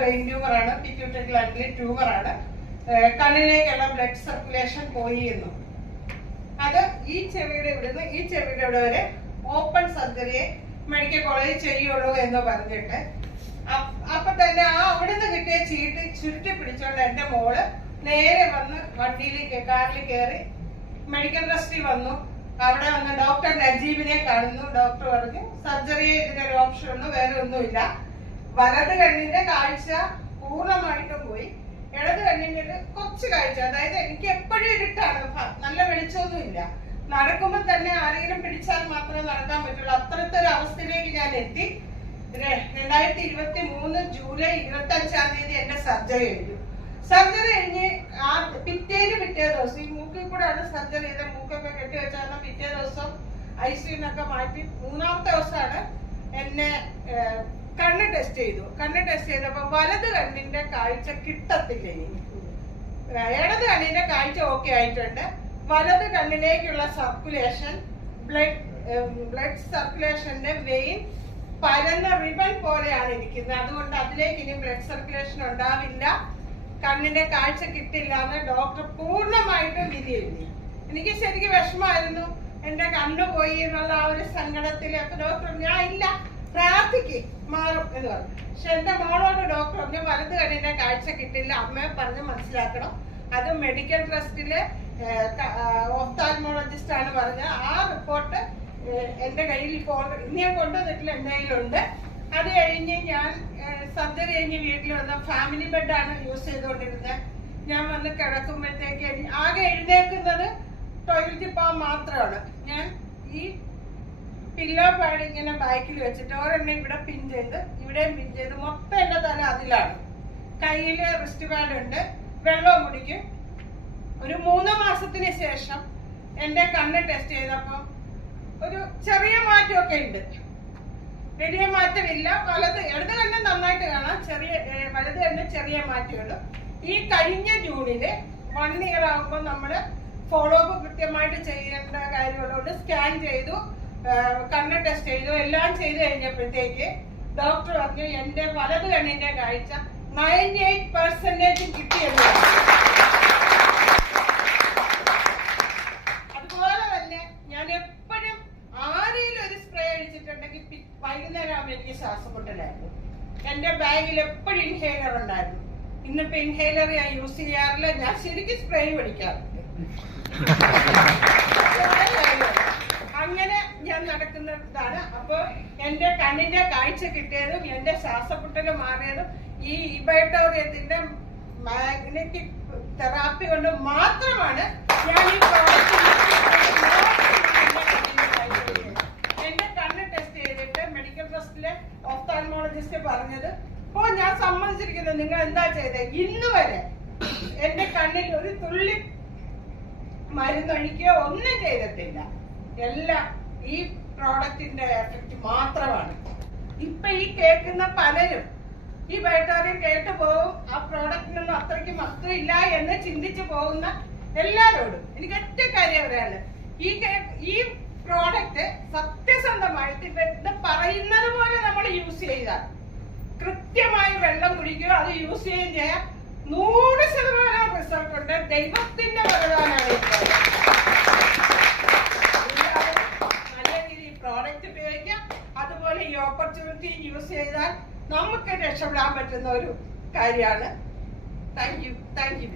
Brain tumour ആണ്, pituitary ഗ്ലാൻഡിലെ tumour ആണ്. കണ്ണിലേക്കുള്ള blood circulation പോയി എന്നും അത് ഈ ചെവിയുടെ ഇവിടെ വരെ ഓപ്പൺ സർജറിയെ മെഡിക്കൽ കോളേജിൽ ചെയ്യുള്ളൂ എന്ന് പറഞ്ഞിട്ട് അപ്പൊ തന്നെ അവിടുന്ന് കിട്ടിയ ചീട്ട് ചുരുട്ടി പിടിച്ചോണ്ട് എന്റെ മോള് നേരെ വന്ന് കാറിൽ കയറി മെഡിക്കൽ ട്രസ്റ്റിൽ വന്നു. അവിടെ വന്ന് ഡോക്ടർ നജീബിനെ കാണുന്നു. ഡോക്ടർ പറഞ്ഞു സർജറി ഇതിനൊരു ഓപ്ഷൻ ഉള്ളൂ, വേറെ ഒന്നുമില്ല. വലത് കണ്ണിന്റെ കാഴ്ച പൂർണ്ണമായിട്ടും പോയി, ഇടത് കണ്ണിന്റെ കുറച്ച് കാഴ്ച, അതായത് എനിക്ക് എപ്പോഴും ഇരുട്ടാണ്, നല്ല വെളിച്ചമൊന്നും ഇല്ല. നടക്കുമ്പോൾ തന്നെ ആരെങ്കിലും പിടിച്ചാൽ മാത്രമേ നടക്കാൻ പറ്റുള്ളൂ. അത്രത്തെ ഒരു അവസ്ഥയിലേക്ക് ഞാൻ എത്തി. 2023 ജൂലൈ 25-ാം തീയതി എന്റെ സർജറി കഴിഞ്ഞു. സർജറി കഴിഞ്ഞ് പിറ്റേ ദിവസം ഈ മൂക്കിൽ കൂടെയാണ് സർജറി ചെയ്ത, മൂക്കൊക്കെ കെട്ടിവെച്ചാൽ പിറ്റേ ദിവസം ഐസിയുന്നൊക്കെ മാറ്റി 3-ാമത്തെ ദിവസമാണ് എന്നെ കണ്ണ് ടെസ്റ്റ് ചെയ്തപ്പോ വലത് കണ്ണിന്റെ കാഴ്ച കിട്ടത്തില്ല. ഇടത് കണ്ണിന്റെ കാഴ്ച ഓക്കെ ആയിട്ടുണ്ട്. വലത് കണ്ണിലേക്കുള്ള സർക്കുലേഷൻ, ബ്ലഡ് സർക്കുലേഷന്റെ വെയിൻ പരന്ന റിബൺ പോലെയാണ് ഇരിക്കുന്നത്. അതുകൊണ്ട് അതിലേക്ക് ഇനി ബ്ലഡ് സർക്കുലേഷൻ ഉണ്ടാവില്ല, കണ്ണിന്റെ കാഴ്ച കിട്ടില്ല എന്ന് ഡോക്ടർ പൂർണ്ണമായിട്ടും വിധി എഴുതി. എനിക്ക് ശരിക്കും വിഷമമായിരുന്നു, എന്റെ കണ്ണു പോയി എന്നുള്ള ആ ഒരു സങ്കടത്തിൽ. അപ്പൊ ഡോക്ടർ ഞാൻ ഇല്ല, പ്രാർത്ഥിക്ക് മാറും എന്ന് പറഞ്ഞു. പക്ഷെ എന്റെ മോളോട് ഡോക്ടർ പറഞ്ഞു വലത് കണ്ണിന്റെ കാഴ്ച കിട്ടില്ല, അമ്മയെ പറഞ്ഞ് മനസ്സിലാക്കണം. അത് മെഡിക്കൽ ട്രസ്റ്റിലെ ഓഫ്താൽമോളജിസ്റ്റ് ആണ് പറഞ്ഞ. ആ റിപ്പോർട്ട് എന്റെ കയ്യിൽ ഇപ്പോൾ ഇനി ഞാൻ കൊണ്ടുവന്നിട്ടില്ല, എന്റെ കയ്യിലുണ്ട്. അത് കഴിഞ്ഞ് ഞാൻ സർജറി കഴിഞ്ഞ് വീട്ടിൽ വന്ന ഫാമിലി ബെഡാണ് യൂസ് ചെയ്തുകൊണ്ടിരുന്നത്. ഞാൻ വന്ന് കിടക്കുമ്പോഴത്തേക്ക് ആകെ എഴുന്നേക്കുന്നത് ടോയ്ലറ്റിൽ പോകാൻ മാത്രമാണ്. ഞാൻ ഈ പില്ലോ പാഡ് ഇങ്ങനെ ബാക്കിൽ വെച്ചിട്ട് ഒരെണ്ണം ഇവിടെ പിൻ ചെയ്ത് ഇവിടെയും പിൻ ചെയ്ത് മൊത്തം എന്റെ തല അതിലാണ്. കയ്യില് റിസ്റ്റ് പാഡ് ഉണ്ട്, വെള്ളവും കുടിക്കും. ഒരു 3 മാസത്തിന് ശേഷം എന്റെ കണ്ണ് ടെസ്റ്റ് ചെയ്തപ്പോ ഒരു ചെറിയ മാറ്റമൊക്കെ ഉണ്ട്, വലിയ മാറ്റമില്ല. ഇടത് കണ്ണ് നന്നായിട്ട് കാണാം, വലത് കണ്ണ് ചെറിയ മാറ്റമുള്ളൂ. ഈ കഴിഞ്ഞ ജൂണില് 1 ഇയർ ആകുമ്പോൾ നമ്മള് ഫോളോ അപ്പ് കൃത്യമായിട്ട് ചെയ്യേണ്ട കാര്യമുള്ളതുകൊണ്ട് സ്കാൻ ചെയ്തു, കണ്ണ് ടെസ്റ്റ് ചെയ്തു, എല്ലാം ചെയ്ത് കഴിഞ്ഞപ്പോഴത്തേക്ക് ഡോക്ടർ പറഞ്ഞു എന്റെ വലത് കണ്ണിന്റെ കാഴ്ച 98% കിട്ടിയെന്ന്. അതുപോലെ തന്നെ ഞാൻ എപ്പോഴും ആരെങ്കിലും ഒരു സ്പ്രേ അടിച്ചിട്ടുണ്ടെങ്കിൽ വൈകുന്നേരം ആകുമ്പോൾ എനിക്ക് ശ്വാസം മുട്ടലായിരുന്നു. എന്റെ ബാഗിൽ എപ്പോഴും ഇൻഹേലർ ഉണ്ടായിരുന്നു. ഇന്നിപ്പോ ഇൻഹേലർ ഞാൻ യൂസ് ചെയ്യാറില്ല, ഞാൻ ശരിക്കും സ്പ്രേ പഠിക്കാറുണ്ട്. അങ്ങനെ ഞാൻ നടക്കുന്നതാണ്. അപ്പൊ എന്റെ കണ്ണിന്റെ കാഴ്ച കിട്ടിയതും എന്റെ ശ്വാസമുട്ടല് മാറിയതും ഈ e-biotoriumത്തിന്റെ മാഗ്നറ്റിക് തെറാപ്പി കൊണ്ട് മാത്രമാണ്. ഞാൻ ഈ എന്റെ കണ്ണ് ടെസ്റ്റ് ചെയ്തിട്ട് മെഡിക്കൽ ട്രസ്റ്റിലെ ഓഫ്താൽമോളജിസ്റ്റ് പറഞ്ഞത്, ഓ ഞാൻ സമ്മതിച്ചിരിക്കുന്നത്, നിങ്ങൾ എന്താ ചെയ്തത്? ഇന്ന് വരെ എന്റെ കണ്ണിൽ ഒരു തുള്ളി മരുന്നൊഴിക്കുകയോ ഒന്നും ചെയ്തിട്ടില്ല. എല്ലാം ഈ പ്രോഡക്റ്റിന്റെ എഫക്റ്റ് മാത്രമാണ്. ഇപ്പൊ ഈ കേൾക്കുന്ന പലരും ഈ ബയോട്ടോറിയം കേട്ടു പോകും, ആ പ്രോഡക്റ്റിനൊന്നും അത്രയ്ക്ക് മഹത്വമില്ല എന്ന് ചിന്തിച്ചു പോകുന്ന എല്ലാവരോടും എനിക്ക് ഒറ്റ കാര്യം പറയാനുള്ളത്, ഈ പ്രോഡക്റ്റ് സത്യസന്ധമായിട്ട് ഇത് പറയുന്നത് പോലെ നമ്മൾ യൂസ് ചെയ്താൽ, കൃത്യമായി വെള്ളം കുടിക്കുക, അത് യൂസ് ചെയ്യുകയും ചെയ്യാം, 100% റിസൾട്ട് ഉണ്ട്. ദൈവത്തിന്റെ വരദാനാണ്. നല്ല രീതിയിൽ പ്രോഡക്റ്റ് ഉപയോഗിക്കാം. അതുപോലെ ഈ ഓപ്പർച്യൂണിറ്റി യൂസ് ചെയ്താൽ നമുക്ക് രക്ഷപ്പെടാൻ പറ്റുന്ന ഒരു കാര്യമാണ്. Thank you.